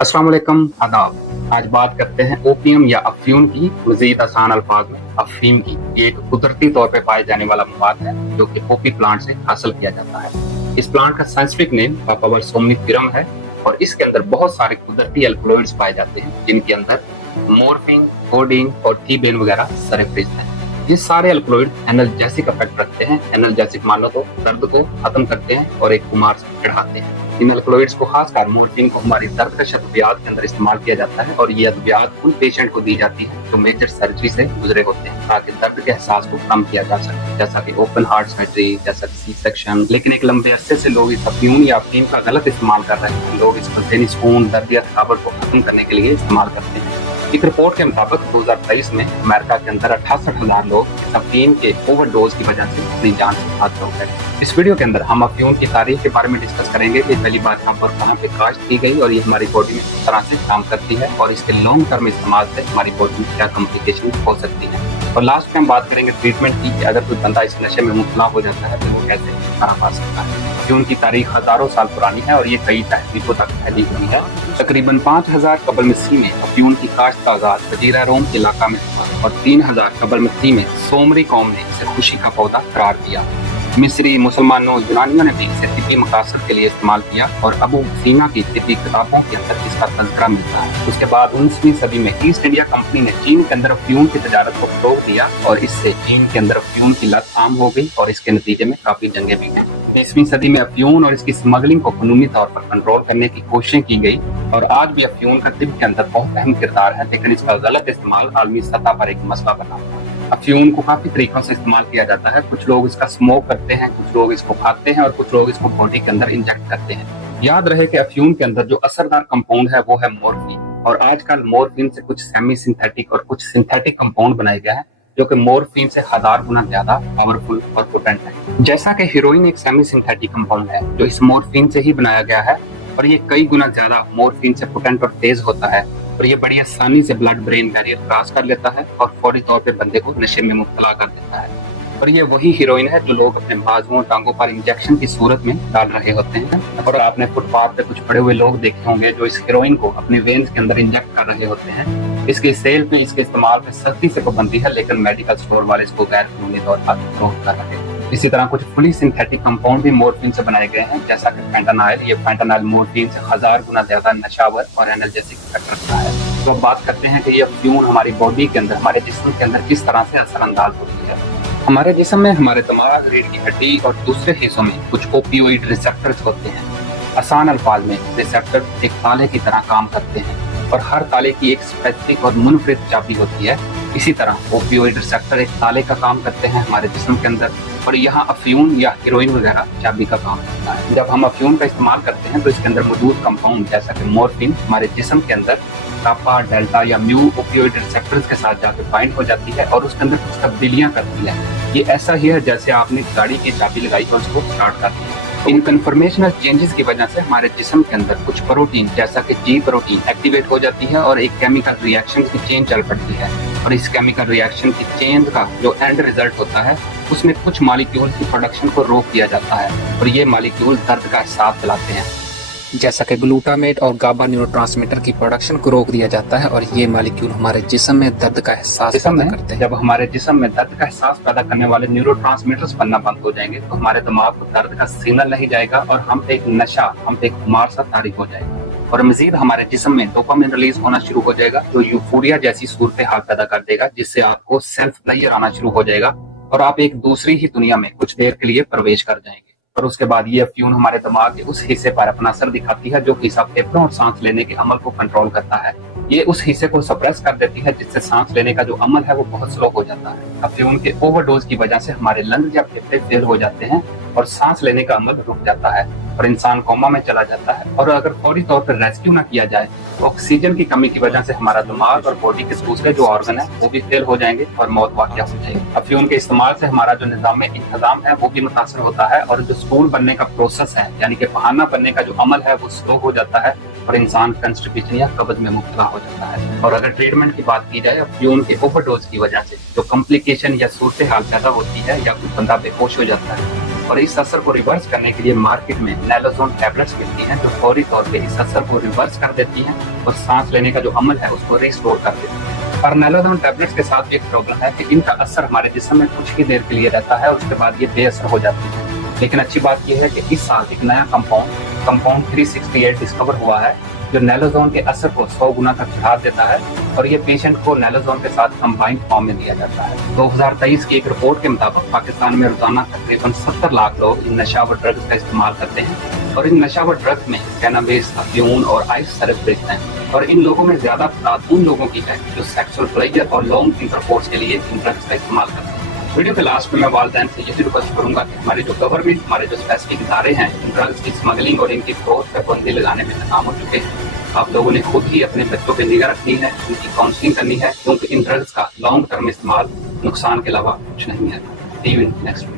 अस्सलाम वालेकुम, आदाब। आज बात करते हैं ओपियम या अफ्यून की, मजीद आसान अल्फाज में अफीम की। ये एक कुदरती तौर पे पाए जाने वाला मवाद है जो कि पोपी प्लांट से हासिल किया जाता है। इस प्लांट का साइंटिफिक नेम पापावर सोमनिफेरम है और इसके अंदर बहुत सारे कुदरती एल्कलॉइड्स पाए जाते हैं जिनके अंदर मॉर्फिन, कोडीन और थीबेन वगैरह सरफेस है। ये सारे एल्कलॉइड एनाल्जेसिक इफेक्ट रखते हैं। एनाल्जेसिक मान लो तो दर्द को खत्म करते हैं और एक खुमार से चढ़ाते हैं। इन एल्कलॉइड्स को खासकर मॉर्फिन को हमारी दर्द कश अद्वियात के अंदर इस्तेमाल किया जाता है और ये अद्वियात उन पेशेंट को दी जाती है जो मेजर सर्जरी से गुजरे होते हैं ताकि दर्द के एहसास को कम किया जा सके, जैसा कि ओपन हार्ट सर्जरी, जैसा कि सी सेक्शन। लेकिन एक लंबे अरसे से लोग इस अफ्यून या अफीम का गलत इस्तेमाल कर रहे हैं। लोग इसको टेनिस स्पून, दर्द या थकावट को खत्म करने के लिए इस्तेमाल करते हैं। एक रिपोर्ट के मुताबिक 2023 में अमेरिका के अंदर 68,000 लोग अफीम के ओवरडोज की वजह से अपनी जान से हाथ धो गए। इस वीडियो के अंदर हम अफ्यून की तारीख के बारे में डिस्कस करेंगे कि पहली बार यहाँ पर कहाँ पे काश्त की गई और ये हमारी बॉडी में किस तरह से काम करती है और इसके लॉन्ग टर्म इस्तेमाल से हमारी बॉडी में क्या कॉम्प्लिकेशन हो सकती है। और लास्ट में हम बात करेंगे ट्रीटमेंट की, कि अगर कोई बंदा इस नशे में मुब्तला हो जाता है तो वो कैसे छुटकारा पा सकता है। अफ्यून की तारीख हजारों साल पुरानी है और ये कई तहकीकों तक फैली हुई है। तकरीबन 5000 कबल मसीह में अफ्यून की काश्त का आगाज वजीरा रोम के इलाका में हुआ और 3000 कबल मसीह में सोमरी कौम ने इसे खुशी का पौधा करार दिया। मिस्री, मुसलमानों, यूनानियों ने भी इसे तिब्बी मकासद के लिए इस्तेमाल किया और अबू सीना की तिब्बी किताबों के अंदर इसका तज़किरा मिलता है। उसके बाद 19वीं सदी में ईस्ट इंडिया कंपनी ने चीन के अंदर अफ्यून की तजारत को फरोग दिया और इससे चीन के अंदर अफ्यून की लत आम हो गई और इसके नतीजे में काफी जंगें भी हुई। 20वीं सदी में अफ्यून और इसकी स्मगलिंग को कानूनी तौर पर कंट्रोल करने की कोशिशें की गई और आज भी अफ्यून का तिब्ब के अंदर बहुत अहम किरदार है, लेकिन इसका गलत इस्तेमाल आलमी सतह पर एक मसला बना हुआ है। अफ्यून को काफी तरीकों से इस्तेमाल किया जाता है। कुछ लोग इसका स्मोक करते हैं, कुछ लोग इसको खाते हैं और कुछ लोग इसको बॉडी के अंदर इंजेक्ट करते हैं। याद रहे कि अफ्यून के अंदर जो असरदार कंपाउंड है वो है मॉर्फिन और आजकल मॉर्फिन से कुछ सेमी सिंथेटिक और कुछ सिंथेटिक कंपाउंड बनाए गए हैं जो कि मॉर्फिन से 1000 गुना ज्यादा पावरफुल और पोटेंट है। जैसा कि हीरोइन एक सेमी सिंथेटिक कंपाउंड है जो इस मॉर्फिन से ही बनाया गया है और ये कई गुना ज्यादा मॉर्फिन से पोटेंट और तेज होता है और ये बड़ी आसानी से ब्लड ब्रेन बैरियर क्रॉस कर लेता है और फौरी तौर पे बंदे को नशे में मुब्तला कर देता है। और ये वही हीरोइन है जो लोग अपने बाजुओं, टांगों पर इंजेक्शन की सूरत में डाल रहे होते हैं। और आपने फुटपाथ पे कुछ पड़े हुए लोग देखे होंगे जो इस हीरोइन को अपने वेन्स के अंदर इंजेक्ट कर रहे होते हैं। इसके सेल पे, इसके इस्तेमाल पे सख्ती से पाबंदी है, लेकिन मेडिकल स्टोर वाले इसको गैर कानूनी तौर पर फरोख्त कर रहे हैं। इसी तरह कुछ फुली सिंथेटिक कंपाउंड भी मॉर्फिन से बनाए गए हैं, जैसा कि फेंटानाइल। ये फेंटानाइल मॉर्फिन से 1000 गुना ज्यादा नशावर और एनर्जेटिक इफेक्ट रखता है। तो अब बात करते हैं कि ये अफ्यून हमारी बॉडी के अंदर, हमारे जिस्म के अंदर किस तरह से असरअंदाज होती है। हमारे जिस्म में हमारे दिमाग, रीढ़ की हड्डी और दूसरे हिस्सों में कुछ ओपियोइड रिसेप्टर्स होते हैं। आसान अल्फाज में रिसेप्टर एक ताले की तरह काम करते हैं और हर ताले की एक स्पेसिफिक और मुनफरिद चाबी होती है। इसी तरह ओपियोइड रिसेप्टर एक ताले का काम करते हैं हमारे जिस्म के अंदर और यहाँ अफ्यून या हीरोइन वगैरह चाबी का काम करता है। जब हम अफ्यून का इस्तेमाल करते हैं तो इसके अंदर मौजूद कंपाउंड जैसा कि मॉर्फिन हमारे जिस्म के अंदर कापा, डेल्टा या म्यू ओपियोइड रिसेप्टर्स के साथ जाकर बाइंड हो जाती है और उसके अंदर कुछ तब्दीलियां करती है। ये ऐसा ही है जैसे आपने गाड़ी की चाबी लगाई और उसको स्टार्ट कर दिया। इन कन्फर्मेशनल चेंजेस की वजह से हमारे जिस्म के अंदर कुछ प्रोटीन जैसा कि जी प्रोटीन एक्टिवेट हो जाती है और एक केमिकल रिएक्शन की चेन चल पड़ती है और इस केमिकल रिएक्शन की चेन का जो एंड रिजल्ट होता है उसमें कुछ मॉलिक्यूल की प्रोडक्शन को रोक दिया जाता है और ये मॉलिक्यूल दर्द का एहसास दिलाते हैं, जैसा कि ग्लूटामेट और गाबा न्यूरोट्रांसमीटर की प्रोडक्शन को रोक दिया जाता है और ये मॉलिक्यूल हमारे जिस्म में दर्द का एहसास पैदा करते हैं। जब हमारे जिस्म में दर्द का एहसास पैदा करने वाले न्यूरोट्रांसमीटर्स बनना बंद हो जाएंगे तो हमारे दिमाग को दर्द का सिग्नल नहीं जाएगा और हम पे एक नशा, हम पे एक खुमार सा तारी हो जाएगा और मजीद हमारे जिस्म में डोपामिन रिलीज होना शुरू हो जाएगा जो यूफोरिया जैसी सूरत हाल पैदा कर देगा, जिससे आपको सेल्फ प्लेजर आना शुरू हो जाएगा और आप एक दूसरी ही दुनिया में कुछ देर के लिए प्रवेश कर जाएंगे। और उसके बाद ये अफ्यून हमारे दिमाग के उस हिस्से पर अपना असर दिखाती है जो हिस्सा फेफड़ों और सांस लेने के अमल को कंट्रोल करता है। ये उस हिस्से को सप्रेस कर देती है जिससे सांस लेने का जो अमल है वो बहुत स्लो हो जाता है। अफ्यून के ओवरडोज की वजह से हमारे लंग्स या फेफड़े फेल हो जाते हैं और सांस लेने का अमल रुक जाता है और इंसान कोमा में चला जाता है। और अगर फौरी तौर पर रेस्क्यू ना किया जाए तो ऑक्सीजन की कमी की वजह से हमारा दिमाग और बॉडी के दूसरे जो ऑर्गन है वो भी फेल हो जाएंगे और मौत वाक़या हो जाएगी। अफ्यून के इस्तेमाल से हमारा जो निज़ाम इंतजाम है वो भी मुतासर होता है और जो स्टूल बनने का प्रोसेस है यानी कि बहाना बनने का जो अमल है वो स्लो हो जाता है और इंसान कंस्टिपेशन या कब्ज में मुब्तला हो जाता है। और अगर ट्रीटमेंट की बात की जाए अफ्यून के ओवरडोज की वजह से जो कॉम्प्लिकेशन या सूरत हाल पैदा होती है या कुछ बंदा बेहोश हो जाता है اور اس اثر کو ریورس کرنے کے لیے مارکیٹ میں نیلوزون ٹیبلٹس ملتی ہیں جو فوری طور پہ اس اثر کو ریورس کر دیتی ہیں اور سانس لینے کا جو عمل ہے اس کو ریسٹور کر دیتی ہیں۔ اور نیلوزون ٹیبلٹس کے ساتھ ایک پرابلم ہے کہ ان کا اثر ہمارے جسم میں کچھ ہی دیر کے لیے رہتا ہے، اس کے بعد یہ بے اثر ہو جاتی ہے۔ لیکن اچھی بات یہ ہے کہ اس سال ایک نیا کمپاؤنڈ 368 ڈسکور ہوا ہے جو نیلوزون کے اثر کو 100 گنا تک بڑھا دیتا ہے، اور یہ پیشنٹ کو نیلوزون کے ساتھ کمبائنڈ فارم میں دیا جاتا ہے۔ 2023 کی ایک رپورٹ کے مطابق پاکستان میں روزانہ تقریباً 70 لاکھ لوگ ان نشاور ڈرگز کا استعمال کرتے ہیں، اور ان نشاور ڈرگز میں کینابیس، افیون اور آئس سرپ بیچتے ہیں، اور ان لوگوں میں زیادہ تعداد ان لوگوں کی ہے جو سیکسول پلیجر اور لانگ انٹرکورس کے لیے ان ڈرگز کا استعمال کرتے ہیں۔ ویڈیو کے لاسٹ میں والدین سے یہ ریکویسٹ کروں گا کہ ہماری جو گورنمنٹ، ہمارے جو اسپیسیفک ادارے ہیں ان ڈرگز کی اسمگلنگ اور ان کی فروخت پر پابندی لگانے میں ناکام ہو چکے ہیں۔ آپ لوگوں نے خود ہی اپنے بچوں پہ نگاہ رکھنی ہے، ان کی کاؤنسلنگ کرنی ہے، کیونکہ ان ڈرگز کا لانگ ٹرم استعمال نقصان کے علاوہ کچھ نہیں ہے۔ See you in next video.